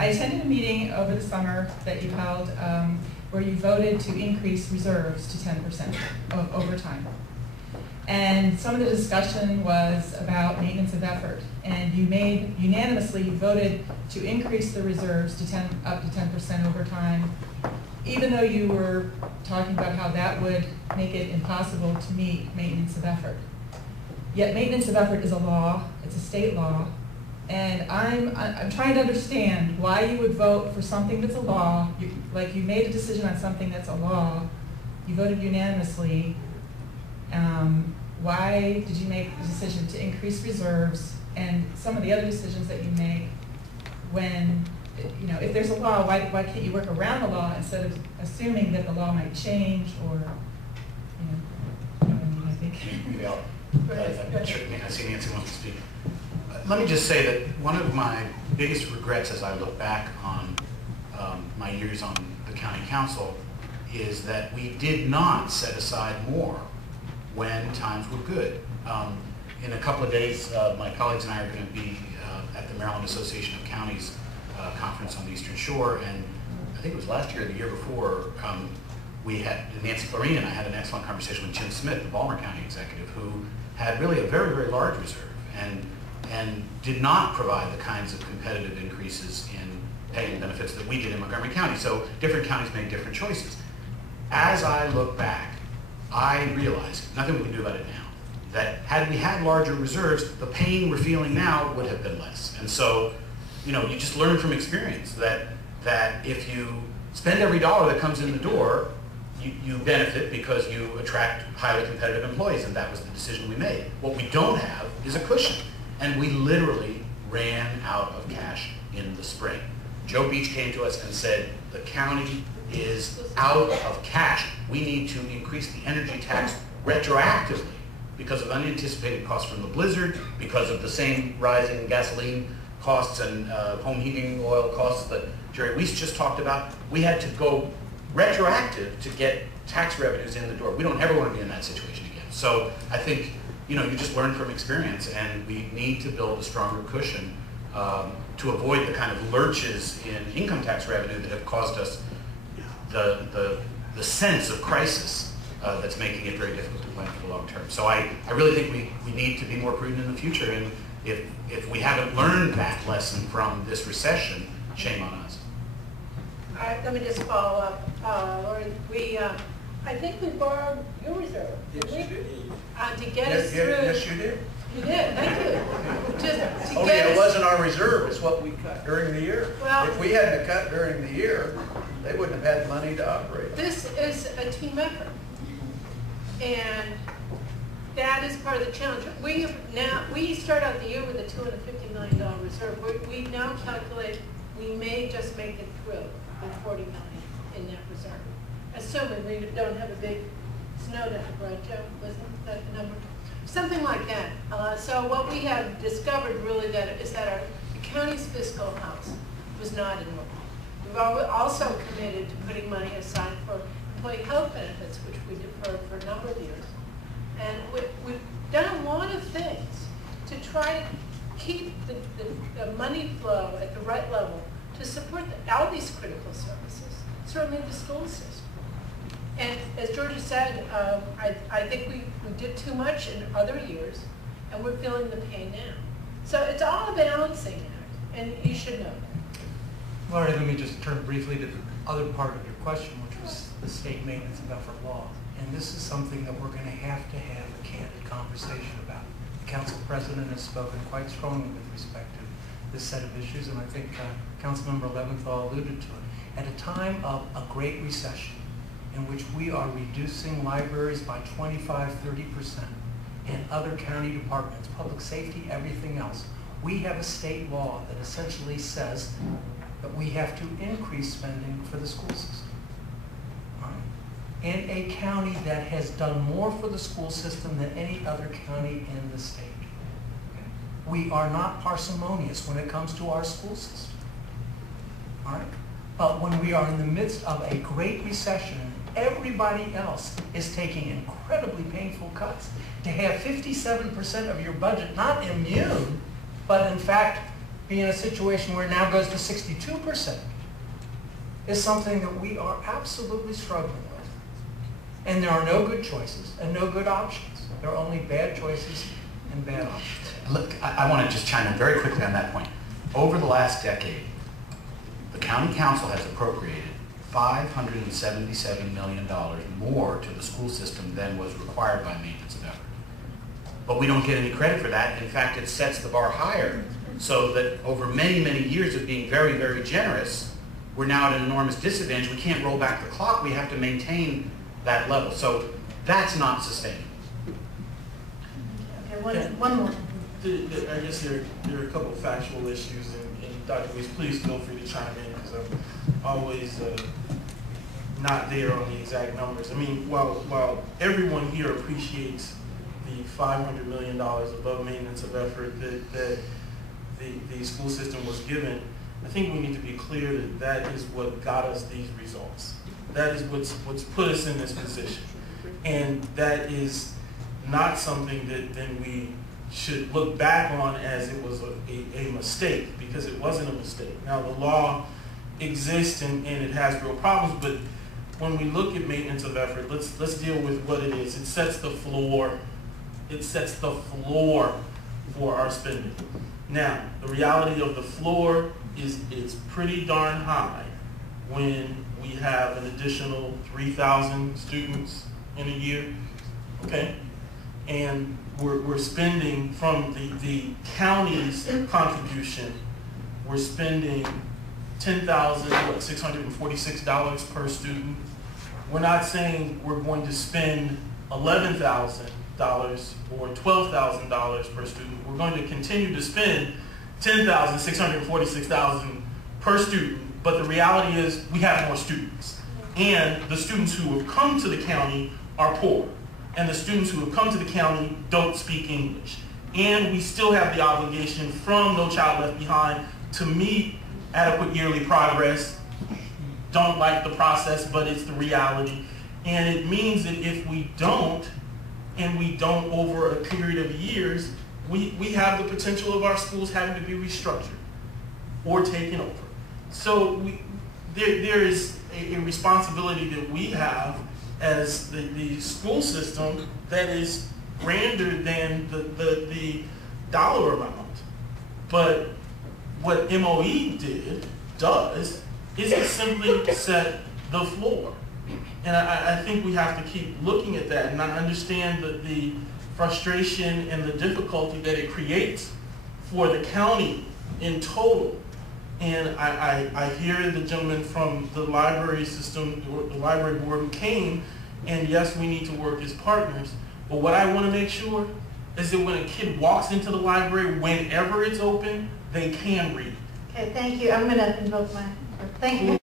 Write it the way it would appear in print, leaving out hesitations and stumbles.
I attended a meeting over the summer that you held where you voted to increase reserves to 10% of overtime. And some of the discussion was about maintenance of effort. And you unanimously voted to increase the reserves to up to 10% overtime, even though you were talking about how that would make it impossible to meet maintenance of effort. Yet maintenance of effort is a law, it's a state law, and I'm trying to understand why you would vote for something that's a law. You made a decision on something that's a law, you voted unanimously. Why did you make the decision to increase reserves and some of the other decisions that you make when, if there's a law, why can't you work around the law instead of assuming that the law might change or, what I mean, I think. I see Nancy wants to speak. Let me just say that one of my biggest regrets as I look back on my years on the county council is that we did not set aside more when times were good. In a couple of days, my colleagues and I are going to be at the Maryland Association of Counties conference on the Eastern Shore, and I think it was last year or the year before, we had, Nancy Florine and I had an excellent conversation with Jim Smith, the Baltimore County executive, who had really a very, very large reserve and did not provide the kinds of competitive increases in pay and benefits that we did in Montgomery County. So different counties made different choices. As I look back, I realized, nothing we can do about it now, that had we had larger reserves, the pain we're feeling now would have been less. And so, you just learn from experience that if you spend every dollar that comes in the door, you benefit because you attract highly competitive employees, and that was the decision we made. What we don't have is a cushion, and we literally ran out of cash in the spring. Joe Beach came to us and said, the county is out of cash. We need to increase the energy tax retroactively because of unanticipated costs from the blizzard, because of the same rising gasoline costs and home heating oil costs that Jerry Weiss just talked about. We had to go retroactive to get tax revenues in the door. We don't ever want to be in that situation again. So I think, you just learn from experience, and we need to build a stronger cushion to avoid the kind of lurches in income tax revenue that have caused us the sense of crisis that's making it very difficult to plan for the long term. So I really think we need to be more prudent in the future, and if we haven't learned that lesson from this recession, shame on us. All right, let me just follow up. Laurie, I think we borrowed your reserve. Yes, you did. To get us through. Yes, you did. You did, thank you. Just to Oh, get yeah, it us, wasn't our reserve, it's what we cut during the year. Well, if we hadn't cut during the year, they wouldn't have had money to operate. this is a team effort. And that is part of the challenge. We start out the year with a $250 million reserve. We now calculate we may just make it through with $40 million in that reserve, assuming we don't have a big snow day, right, Joe? Wasn't that the number? Something like that. So what we have discovered really is that the county's fiscal house was not in order. We've also committed to putting money aside for employee health benefits, which we deferred for a number of years. And we've done a lot of things to try to keep the money flow at the right level to support all these critical services, certainly the school system. And as Georgia said, I think we did too much in other years, and we're feeling the pain now. So it's all a balancing act, and you should know that. Laurie, let me just turn briefly to the other part of your question, which was the state maintenance of effort law. And this is something that we're going to have a candid conversation about. The council president has spoken quite strongly with respect to this set of issues, and I think Councilmember Leventhal alluded to it. At a time of a great recession, in which we are reducing libraries by 25–30%, and other county departments, public safety, everything else, we have a state law that essentially says that we have to increase spending for the school system. In a county that has done more for the school system than any other county in the state. Okay? We are not parsimonious when it comes to our school system. All right? But when we are in the midst of a great recession, everybody else is taking incredibly painful cuts. To have 57% of your budget not immune, but in fact be in a situation where it now goes to 62% is something that we are absolutely struggling with. And there are no good choices and no good options. There are only bad choices and bad options. Look, I want to just chime in very quickly on that point. Over the last decade, the county council has appropriated $577 million more to the school system than was required by maintenance of effort. But we don't get any credit for that. In fact, it sets the bar higher so that over many, many years of being very, very generous, we're now at an enormous disadvantage. We can't roll back the clock. We have to maintain that level. So that's not sustainable. Okay, one more. I guess there are a couple of factual issues, and Dr. Weiss, please feel free to chime in because I'm always not there on the exact numbers. I mean, while everyone here appreciates the $500 million above maintenance of effort that the school system was given, I think we need to be clear that that is what got us these results. That is what's put us in this position. And that is not something that then we should look back on as it was a mistake, because it wasn't a mistake. Now, the law exists and it has real problems, but when we look at maintenance of effort, let's deal with what it is. It sets the floor. It sets the floor for our spending. Now, the reality of the floor is it's pretty darn high when we have an additional 3,000 students in a year, okay? And we're spending from the county's contribution, we're spending $10,646 per student. We're not saying we're going to spend $11,000 or $12,000 per student. We're going to continue to spend $10,646 per student, but the reality is we have more students. And the students who have come to the county are poor. And the students who have come to the county don't speak English. And we still have the obligation from No Child Left Behind to meet adequate yearly progress. Don't like the process, but it's the reality. And it means that if we don't, and we don't over a period of years, we have the potential of our schools having to be restructured or taken over. So there is a responsibility that we have as the school system that is grander than the dollar amount. But what MOE does is it simply set the floor. And I think we have to keep looking at that, and I understand the frustration and the difficulty that it creates for the county in total. And I hear the gentleman from the library system, or the library board who came, and yes, we need to work as partners. But what I want to make sure is that when a kid walks into the library, whenever it's open, they can read. Okay, thank you. I'm going to invoke thank you.